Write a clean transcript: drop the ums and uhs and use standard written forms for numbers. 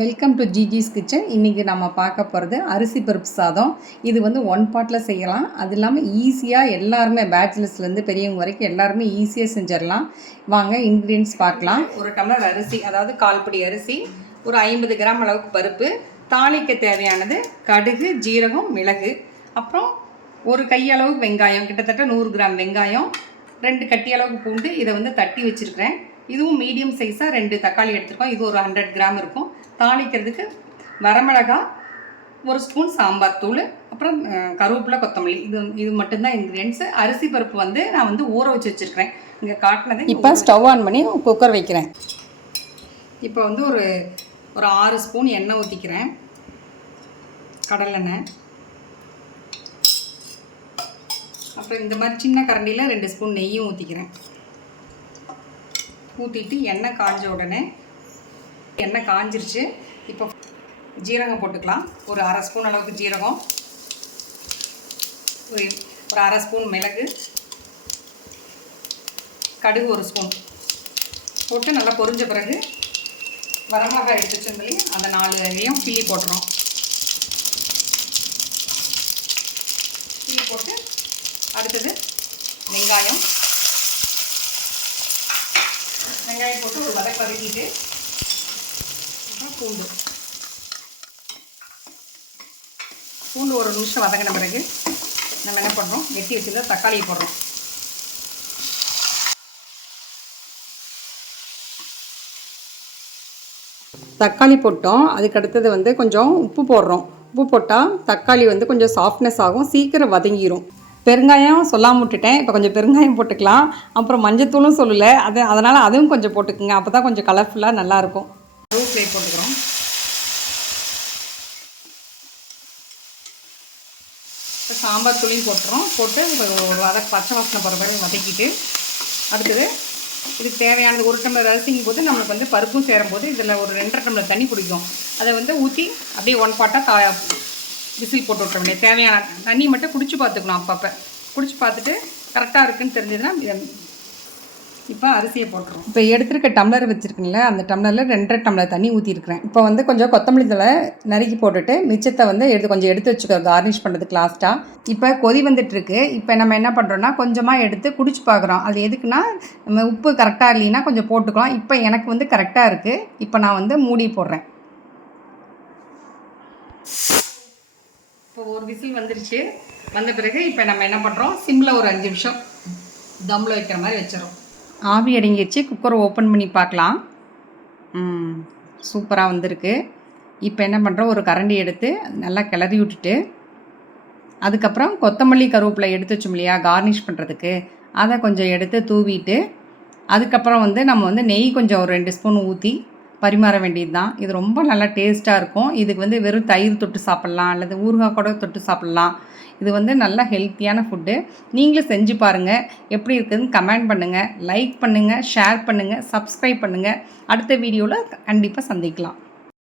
Welcome to ஜிஜிஸ் kitchen. இன்றைக்கி நம்ம பார்க்க போகிறது அரிசி பருப்பு சாதம். இது வந்து ஒன் பாட்டில் செய்யலாம். அது இல்லாமல் ஈஸியாக எல்லாருமே பேச்சுலர்ஸ்லேருந்து பெரியவங்க வரைக்கும் எல்லாருமே ஈஸியாக செஞ்சிடலாம். வாங்க இன்க்ரீடியன்ஸ் பார்க்கலாம். ஒரு டம்ளர் அரிசி, அதாவது 1/4 படி அரிசி, ஒரு 50 கிராம் அளவுக்கு பருப்பு, தாளிக்க தேவையானது கடுகு, ஜீரகம், மிளகு, அப்புறம் ஒரு கையளவுக்கு வெங்காயம், கிட்டத்தட்ட 100 கிராம் வெங்காயம், 2 கட்டி அளவுக்கு பூண்டு, இதை வந்து தட்டி வச்சுருக்கிறேன். இதுவும் மீடியம் சைஸாக 2 தக்காளி எடுத்துருக்கோம். இது ஒரு 100 கிராம் இருக்கும். தாளிக்கிறதுக்கு வரமிளகாய், 1 ஸ்பூன் சாம்பார் தூள், அப்புறம் கருவேப்பிலை, கொத்தமல்லி, இது மட்டும்தான் இன்க்ரீடியன்ஸு. அரிசி பருப்பு வந்து நான் வந்து ஊற வச்சு வச்சுருக்கிறேன். இங்கே காட்டினது. இப்போ ஸ்டவ் ஆன் பண்ணி குக்கர் வைக்கிறேன். இப்போ வந்து ஒரு 6 ஸ்பூன் எண்ணெய் ஊற்றிக்கிறேன். கடலெண்ணெய். அப்புறம் இந்த மாதிரி சின்ன கரண்டியில் 2 ஸ்பூன் நெய்யும் ஊற்றிக்கிறேன். ஊற்றிட்டு எண்ணெய் காஞ்ச உடனே, எண்ணெய் காஞ்சிருச்சு. இப்போ ஜீரகம் போட்டுக்கலாம். ஒரு 1/2 ஸ்பூன் அளவுக்கு ஜீரகம், ஒரு 1/2 ஸ்பூன் மிளகு, கடுகு 1 ஸ்பூன் போட்டு நல்லா பொரிஞ்ச பிறகு வரமிளகாய் எடுத்து வச்சிருந்தோம், அந்த 4 கிள்ளி போட்டுறோம். கிள்ளி போட்டு அடுத்தது வெங்காயம் போட்டு ஒரு வதக்கிட்டு, அப்புறம் பூண்டு ஒரு நிமிஷம் வதங்கின பிறகு நம்ம என்ன பண்ணுறோம், வெட்டி வச்சுருந்தா தக்காளியை போடுறோம். தக்காளி போட்டோம். அதுக்கு அடுத்தது வந்து கொஞ்சம் உப்பு போடுறோம். உப்பு போட்டால் தக்காளி வந்து கொஞ்சம் சாஃப்ட்னஸ் ஆகும், சீக்கிரம் வதங்கிடும். பெருங்காயம் சொல்லாமல் விட்டுட்டேன். இப்போ கொஞ்சம் பெருங்காயம் போட்டுக்கலாம். அப்புறம் மஞ்சத்தூளும் சொல்லலை, அதனால் அதுவும் கொஞ்சம் போட்டுக்குங்க. அப்போ தான் கொஞ்சம் கலர்ஃபுல்லாக நல்லாயிருக்கும். கருவேப்பிலை போட்டுக்கிறோம். இப்போ சாம்பார் தூளையும் போட்டுறோம். போட்டு ஒரு பச்சை வாசனை போகிற பிறகு வதக்கிட்டு, அடுத்தது இதுக்கு தேவையானது 1 டம்ளர் அரிசிங்கும் போது நம்மளுக்கு வந்து பருப்பும் சேரும்போது இதில் ஒரு 2.5 டம்ளர் தண்ணி பிடிக்கும். அதை வந்து ஊற்றி அப்படியே 1 பாட்டாக விசில் போட்டு விட்ற வேண்டிய. தேவையான தண்ணி மட்டும் குடிச்சு பார்த்துக்கணும். அப்பப்போ குடிச்சு பார்த்துட்டு கரெக்டாக இருக்குதுன்னு தெரிஞ்சதுன்னா இப்போ அரிசியை போட்டுருவோம். இப்போ எடுத்துருக்க டம்ளர் வச்சுருக்கீங்களா, அந்த டம்ளரில் 2.5 டம்ளர் தண்ணி ஊற்றிருக்கிறேன். இப்போ வந்து கொஞ்சம் கொத்தமல்லி தழை நறுக்கி போட்டுட்டு மிச்சத்தை வந்து கொஞ்சம் எடுத்து வச்சுக்கோ, கார்னிஷ் பண்ணுறதுக்கு லாஸ்ட்டாக. இப்போ கொதி வந்துட்டுருக்கு. இப்போ நம்ம என்ன பண்ணுறோன்னா, கொஞ்சமாக எடுத்து குடிச்சு பார்க்குறோம். அது எதுக்குன்னா, நம்ம உப்பு கரெக்டாக இல்லைன்னா கொஞ்சம் போட்டுக்கலாம். இப்போ எனக்கு வந்து கரெக்டாக இருக்குது. இப்போ நான் வந்து மூடி போடுறேன். இப்போ ஒரு விசில் வந்துருச்சு. வந்த பிறகு இப்போ நம்ம என்ன பண்ணுறோம், சிம்மில் ஒரு 5 நிமிஷம் தம்மில் வைக்கிற மாதிரி வச்சிடறோம். ஆவி அடங்கிடுச்சு. குக்கரை ஓப்பன் பண்ணி பார்க்கலாம். சூப்பராக வந்திருக்கு. இப்போ என்ன பண்ணுறோம், ஒரு கரண்டி எடுத்து நல்லா கிளறி விட்டுட்டு, அதுக்கப்புறம் கொத்தமல்லி கருவேப்பிலை எடுத்து வச்சோம் இல்லையா கார்னிஷ் பண்ணுறதுக்கு, அதை கொஞ்சம் எடுத்து தூவிட்டு, அதுக்கப்புறம் வந்து நம்ம வந்து நெய் கொஞ்சம் ஒரு 2 ஸ்பூன் ஊற்றி பரிமாற வேண்டியது தான். இது ரொம்ப நல்லா டேஸ்ட்டாக இருக்கும். இதுக்கு வந்து வெறும் தயிர் தொட்டு சாப்பிட்லாம், அல்லது ஊறுகாய் கூட தொட்டு சாப்பிட்லாம். இது வந்து நல்லா ஹெல்த்தியான ஃபுட்டு. நீங்களும் செஞ்சு பாருங்கள். எப்படி இருக்குதுன்னு கமெண்ட் பண்ணுங்கள், லைக் பண்ணுங்கள், ஷேர் பண்ணுங்கள், சப்ஸ்கிரைப் பண்ணுங்கள். அடுத்த வீடியோவில் கண்டிப்பாக சந்திக்கலாம்.